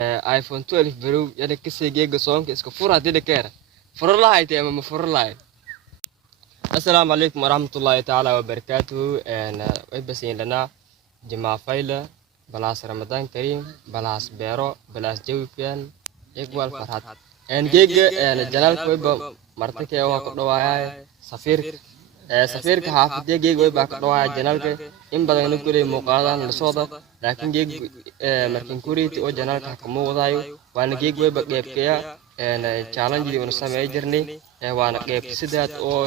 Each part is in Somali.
iPhone 12 Pro yana kasii geega soonka iska fur hadii la keena furo lahayd ama ma furo lahayd. Assalaamu calaykum waraxmatullaahi tacaala wabarakaatuhu way basiin lana jamaa fayla balaas ramadaan kariim balaas beero balaas jawi fiican eegwal farxad geega janaalka way martay waa ku dhawaayay safiirka xaafadda geega way baa ka dhawaayay janaalka in badan la kulay muuqaaladan la soo dad laakiin geeg markin kuriiti oo janaalka ka muuqdayo waana geeg way ba qeybkaya challenge uu sameeyay jirnay waana qeyb sidaad oo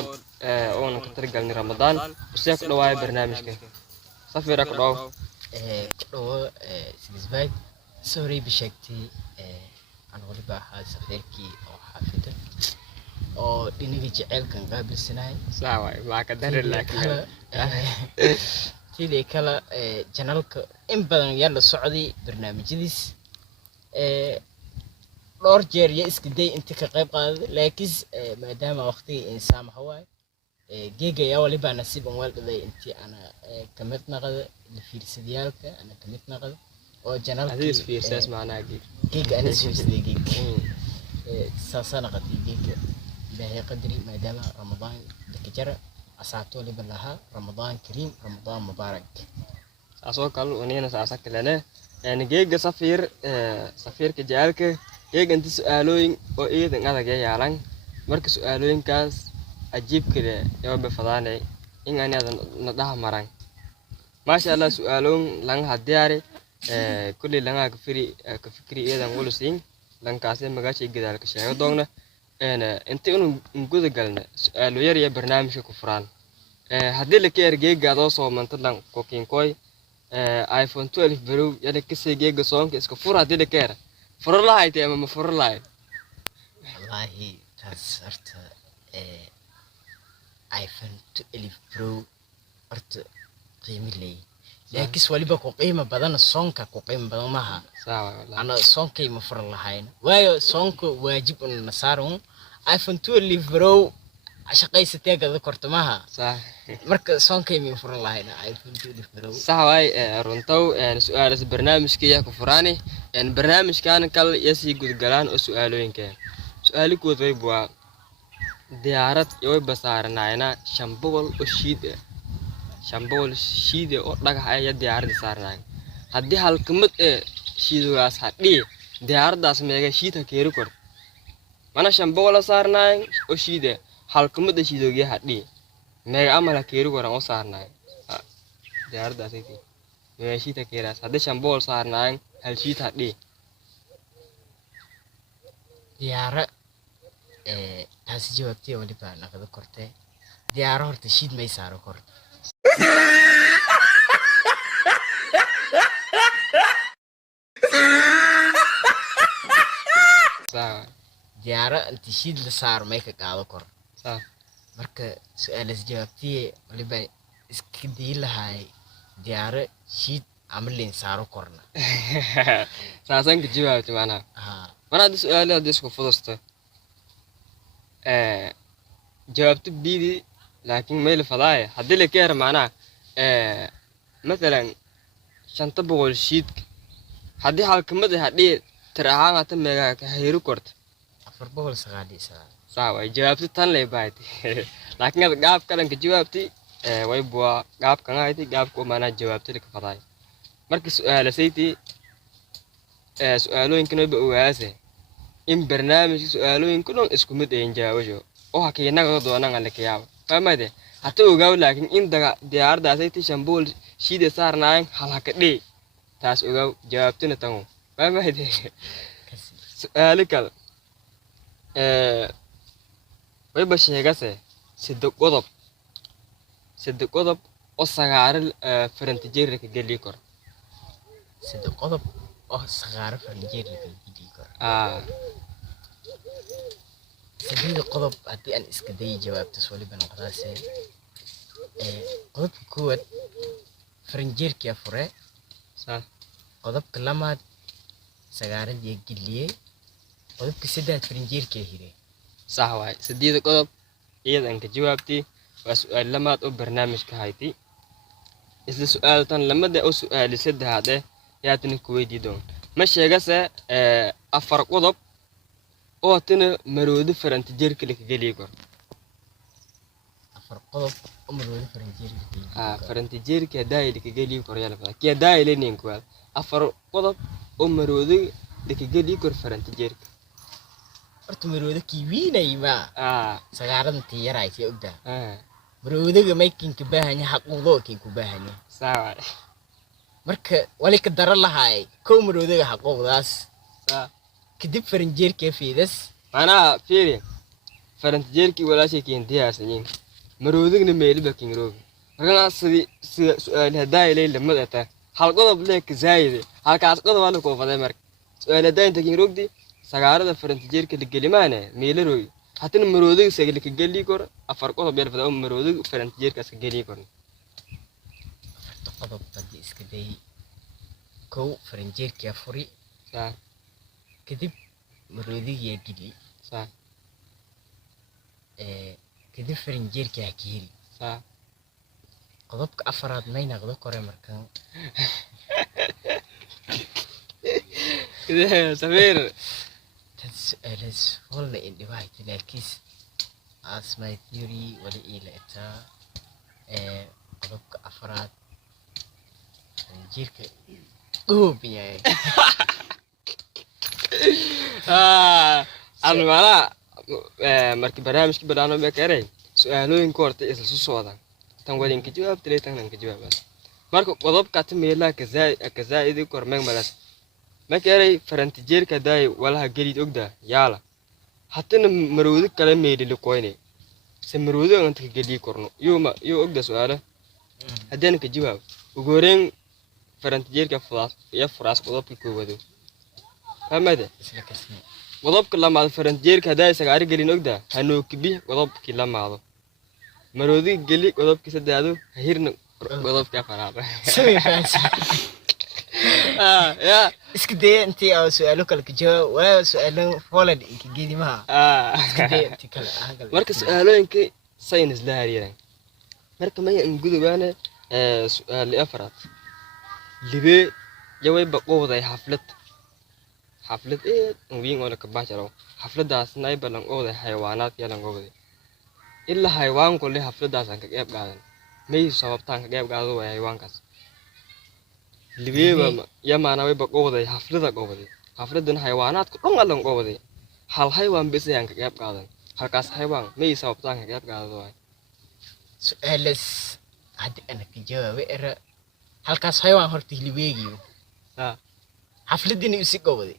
ka targalnay Ramadaan usoo ku dhawaayay barnaamijka safiir ku dhaw كدو سيزبايد سوري بشكتي أنا ولي بحال سفيركي أو حافظة أو ديني جعل كان قبل سنة ساوي ما قدر لك تيدي كلا جنالك إن بدن يلا السعودي برنامج جديس دور جير يسك دي انت كقيب قاد لكن ما دام وقتي إنسان هواي جيجا يا ولي بقى نصيب والد ذي انت انا كملت نقد الفيرسيالك انا كملت نقد او جنال عزيز في اساس معناها جيجا انا شفت ذي جيجا ساسا نقد جيجا باهي قدري ما دام رمضان دك جرى اسعتو لي بالله رمضان كريم رمضان مبارك اسو قال ونينا ساسك لنا يعني جيجا سفير كجالك جيجا انت سؤالوين او ايدن ادغ يالان marka su'aalooyinkaas ajiib kale ee bafadaanay in aan nadaha maran maasha Allah su'aaloon lang hadiyaare kulli langa ka fikri eedan wulusin lankaas magaashay gadaal ka sheego doona inta inuu guda galna su'aalo yar iyo barnaamijka ku furaan hadii la keer geegaado soo mantadan kokin koy iPhone 12 Pro yana kasii geega soonka iska fur hadii la keer fur lahayd ama ma fur lahayd wallahi tasarta iPhone 12 Pro أرت قيمة لي لكن سوالي بكو قيمة بدن الصونك كو قيمة بدن ماها أنا صونك مفر الله هين وايو صونك واجب أن نصارون iPhone 12 Pro عشقي ستيجا ذكرت ماها صح مرك صونك مفر الله هين iPhone 12 Pro صح واي رنتو سؤال برنامج كيا كفراني برنامج كان كل يسي جود جلان أو سؤالين كان سؤالي كود ويبوا ديارات يوي بسارناينا شامبول شيد oo dhagax ay diyaarada saarnaan hadii hal kamid shiidogaas hadii diyaaradaas meega shiita keeri kor mana shambol saarnaan oo shiide hal kamid shiidogii hadii meega amala keeri kor oo saarnaan diyaaradaas ay meega shiita keeraas hadii shambol saarnaan hal shiita hadii diyaara taasi jawaabtii wali baa naqdo kortay diyaaro horta shiid may saaro kor صح diyaaro inta shiid la saaro may ka qaado kor صح marka su'aalaas jawaabtii wali baa iska dii lahay diyaaro shiid amalin saaro korna saasan ka jawaabti maana mana su'aalaha hadii isku fudusto جوابت بيدي لكن ما الفضايا هدي لك يا معناه مثلا شنطة بقول شيت هدي حال كمدة هدي تراها عن ميجا كهيرو كورت أفربول سغادي صعب جوابت تان لي بايتي لكن هذا جاب كلام كجوابتي ويبوا جاب كان هايتي جاب كو معنا جوابتي لك فضايا مركز سؤال سيتي سؤالو يمكن يبقوا واسع إن برنامج سؤالو يمكنون إسكومت إنجاوجو أو هكذا نقدر دونا على كياب فماذا حتى وقاول لكن إن ديار داسيتي شامبول شيء صار ناين حلاك دي تاس وقاو جوابتنا تانو فماذا سؤالك ويبش هيجاسه صدق قضب أصغر فرنتجير كجليكور صدق قضب أصغر فرنتجير كجليكور سبيل قضب هدي أن إسكدي جواب تسولي بين قراسة قضب كود فرنجير كيا فرع صح قضب كلامات سجارة يجليه قضب كسيدات فرنجير كهيرة صح واي سديد قضب إذا أنك جوابتي وسؤال لما تقول برنامج كهايتي إذا سؤال تان لما ده أو سؤال سد هذا يعطيني كويدي دون ma sheegase afar qodob oo tan maroodi farantijeerka la geliyo kor afar qodob oo maroodi farantijeerka farantijeerka daayil ka geliyo kor yala kiya daayil nin ku afar qodob oo maroodi la geliyo kor farantijeerka horta maroodi kiwiinay ma sagaaradan tiyaray si ogda maroodiga makinka baahan yahay xaqoodo ku baahan yahay sawa marka wali ka dara lahaay ko maroodiga xaqoodaas kadib faranjeerka fiidas ana fiiri farantijeerki walaashay diyaarsanyin maroodiga meelba kinroog marka sidii su'aal haday leeyahay hal qodob leek zaayid halkaas qodob wala ko faday marka su'aal haday inta kinroogdi sagaarada farantijeerka la gelimaana meelaroy hatin maroodiga sagal ka gali kor afar qodob yar fadaa maroodiga farantijeerka ka gali kor qodob badi iska day ko faranjeerka furi kadib maroodiga gili kadib faranjeerka kiiri qodobka afaraad may naqdo kore markan sameer تسألس والله إني واحد لكيس أسمع ثيوري ولا إلى إتا قلبك أفراد نجيك قوبي أنا مالا مركب برنامج كبرانو بكرة سؤالين كورت إسل سوسودا تنقولين كجواب تلي تنقولين كجواب بس مركب قلبك كتميلا كذا إذا كورمك ملاس markay farantijeerka daay walaha galid ogda yaala hatina maroodi kala meedil qoyne se maroodi anta galiy korno yo ogda su'aala hadana ka jawaab ugu horeen farantijeerka furaas qodobka koowado famada qodobka lamaad farantijeerka daay sagaar galin ogda hanoo kibi qodobki lamaado maroodi gali qodobki saddexdo hirna qodobka afaraad يا اسكدي انت او سؤالك الكجا وسؤالن فولد كجيدي ما اسكدي انت كلا marka su'aalooyinka saynis la hariyaan marka ma in gudubana su'aal afraad libe yaway baqowday xaflad weyn oo ka baajaro xafladaas nay balan ooday xayawaanaad yalan gooday illa xayawaan kulli xafladaas aan ka qayb qaadan may sababtaan ka qayb qaado way xayawaankaas libeeba yamaana way baqowday xafladan xayawaanaadku dhan qowday hal xayawaan bes ayaan ka qayb qaadan halkaas xayawaan may sababtaan ka qayb qaado way su'aalas hadda ana ka jawaabay era halkaas xayawaan horta libeegiyo xafladini isi qowday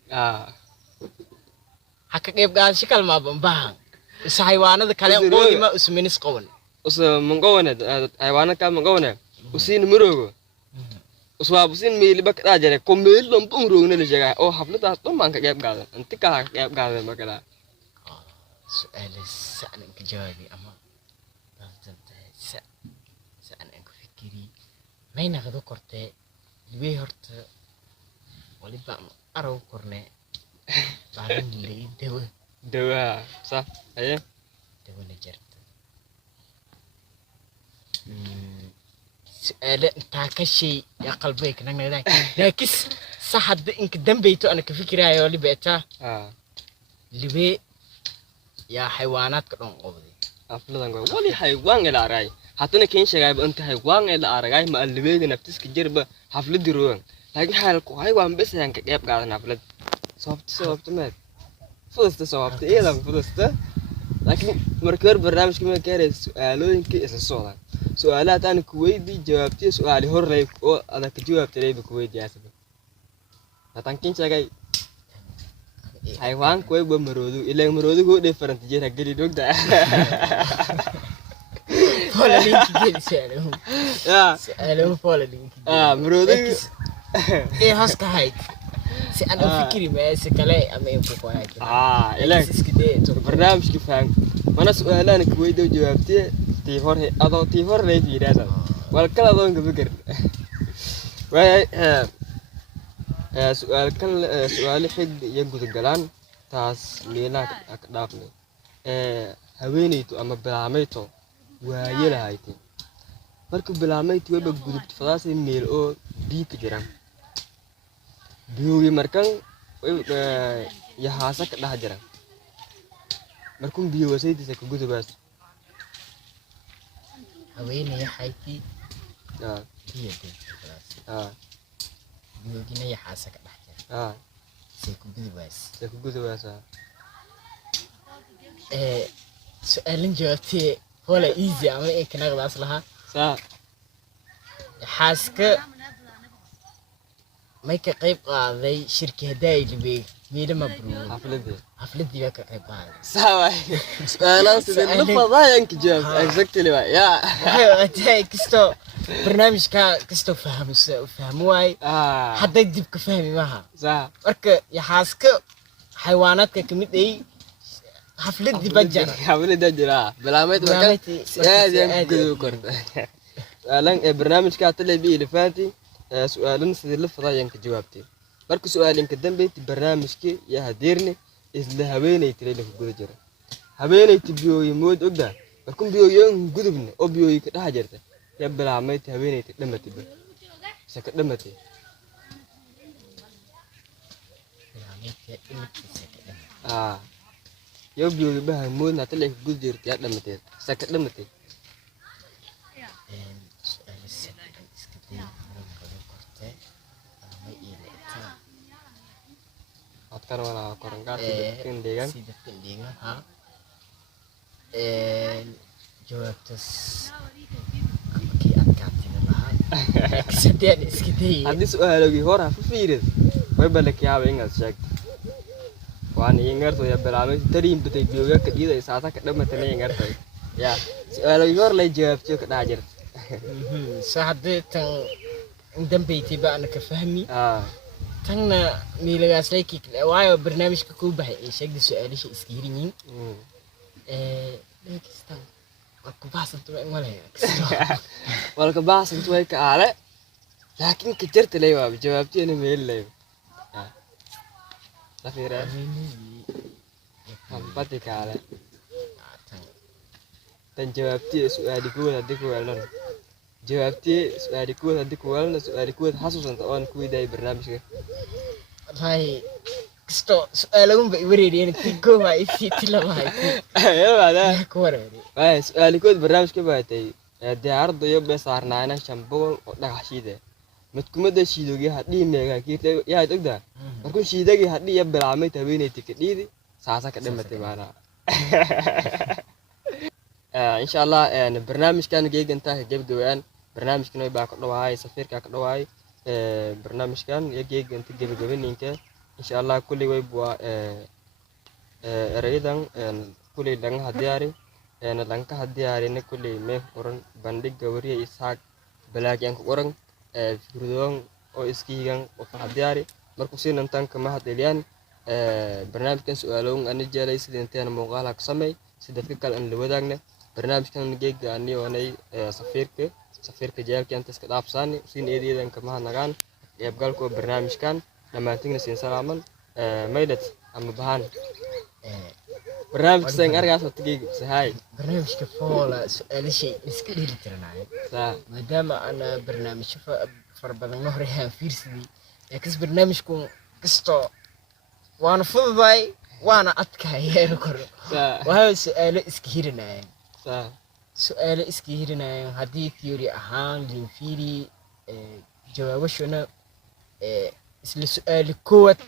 haka qayb qaad shikal ma bambahan is xayawaanada kale qoodi ma usminis qowan manqowana xayawaanada ka manqowana usin murugo uswaabusin meeli bak raajare ko meel lambung roogna la jeegaa oo xafladaas dhammaan ka qayb qaadan inta ka qayb qaadan markaa su'aalas saan ka jawaabi ama dadanta saan ka fikiri mayna qado kortee libe horta waliba araw korne baahan leey dawa صح aye dawa la jarta سؤال تاكشي يا قلبي كنا نقدر لكن صحد إنك دمبيتو أنا كفكرة يا ولي بيتا اللي بي يا حيوانات كلهم قبضي أفضل نقول ولي حيوان إلى أراي حتى أنا كين شغال أنت حيوان إلى أراي ما اللي بي نفتس كجربة حفلة دروان لكن حيوان بس يعني كيف قاعد حفلة صوبت مات فضست صوبت إيه لام فضست لكن مركور برنامج كمان كاره سؤالين كيس الصورة سؤالات أنا كويدي جوابتي سؤالي هرّي أو أنا كجواب تري بكويدي يا سبب هتانكين شيء حيوان كوي بمرودو إلا مرودو هو different جيرا قلي دوك ده فولا لينك جيل سألهم فولا لينك مرودو إيه هاسك هايك أنا فكري ما سكلاي أما ينفقوا هاي إلا برنامج كيفان أنا سؤالان كويدو جوابتي تيهور أضو تيهور ريفي راسا والكلا ضون كفكر سؤال حد يجود الجلان تاس لينا أكدافني هوينيتو أما بلاميتو ويلا هايتي مركب بلاميتو يبقى جود فلاسي ميل أو ديك جرام biyoogi markan yahaasa ka dhex jira markun biyo wasaydiisa ka gudubaas haweeney xayti aa biyo deegaas aa biyoogina yahaasa ka dhex jira aa say ku gudubaas su'aalan jawaabtee wala easy ama ay kana qadaas laha saa xaaska may ka qayb qaaday shirkiyada ay libay meelo mabruur xafladii ka qayb qaaday sawa su'aalan sidii la fadayaan ka jawaab exactly waa ya ay kisto barnaamijka kisto fahmo way hadda dib ka fahmi maha saa marka ya xaaska xayawaanadka kamid ay xafladii jira balaameed marka aadaan gudu korda su'aalan barnaamijka talabi elefanti su'aalan sidii la fadayaan ka jawaabtay marka su'aalinka dambeeyay barnaamijkii ya hadeerni isla haweeneytii la gudu jira haweeneytii biyooyi mood ogda markuu biyooyi gudubna oo biyooyi ka dhax jirta ya balaameed haweeneytii dhamatay saka dhamatay yo biyooyi baha moodna tala gudu jirta ya dhamatay saka dhamatay Atkan wala korangaar sida kindeegan ha jawaabtas ki adkaatay lahaa sideen iska day hadii su'aaloogi hore ha fiirid way balaki yaaba inaad sheegto waan ingarto ya balaamay tariin batay biyooga ka dhiiday saata ka dhamatay ingartay ya su'aaloogi hore la jawaabto ka dhac jirta saxadeetan dambeeyay baan ka fahmi tagna miilagaas leekik waayo barnaamijka ku baxay ee sheegay su'aalaha iska yiriin leekistan ku baasanto in walka baasanto way ka aale laakiin ka jirta leeyahay jawaabteena meel leeyahay la fiiraa badi ka aale tan jawaabtii su'aali kuwada hadii ku weelan jawaabtii su'aali kuwada hadii ku weelan su'aali kuwada xasuusanta oo ku weyday barnaamijka hay kisto su'aalagun bay wareeriyeen ku ma ifti labahay ayada ku wareeri ay su'aali kuwada barnaamijka baatay diyaarado iyo beesarnaana shambo oo dhagaxshide mid kumada shiidoogi hadii meega kiitay yaa ogda markuu shiidagi hadii ya bilaamay haweeneyti ka dhiidi saasa ka dhamatay baana insha Allah barnaamijkan geegantaa gabagabaan barnaamijkan way baa ka dhawaay safiirka ka dhawaay barnaamijkan geeganta gabagabaninka insha Allah kulli way bua eraydan kulli laga hadiyaari lanka hadiyaarina kulli me qoran bandhig gawariya isaaq balaagan ku qoran fikrdoon oo iskiigan oo hadiyaari markuu siinan tan kama hadaliyaan barnaamijkan su'aaloon aan jeelay sideen taan muuqaal ka sameey sidadka kale aan la wadaagna barnaamijkan geega ani oonay safiirka jeelka inta iska dhaafsan siin eedeedan kama nagaan qaybgalka barnaamijkan dhamaantina siin salaaman maydat ama bahan barnaamijka san argaas waqtigeega sahay barnaamijka foola su'aalaha iska dhiri tiranaay maadaama ana barnaamij farbadan hore aan fiirsaday ee barnaamijku kisto waana fududay waana adkaayeen kor waa su'aalo iska hirinayeen su'aalo iska hirinayeen hadii theory ahaan linfiiri jawaabashuna isla su'aalo koowad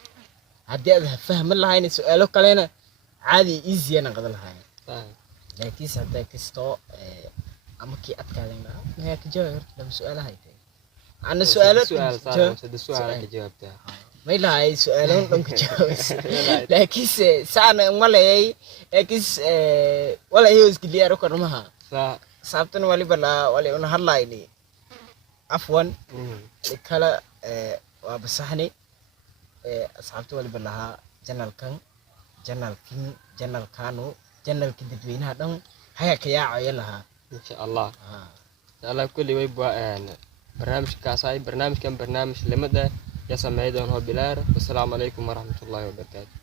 hadii aad fahmi lahayn su'aalo kalena caadi easy ana qad lahayn laakiin hadda kisto ama ki adkaadayna ma ka jawaab su'aalaha haytay ana su'aalo ka jawaabtaa ما لا سؤالون دم كجاوز لكن سأنا ملاي لكن ولا هي كلية ركض معها سابتن والي بلا والي أنا هلايني عفوا كلا وبصحني سابت والي بلا جنال كانو جنال كدتوين هذا هيا كيا عيالها إن شاء الله الله كل ويبوا برنامج كاساي برنامج كم برنامج لمدة يا سمعيدون هو بلار والسلام عليكم ورحمة الله وبركاته.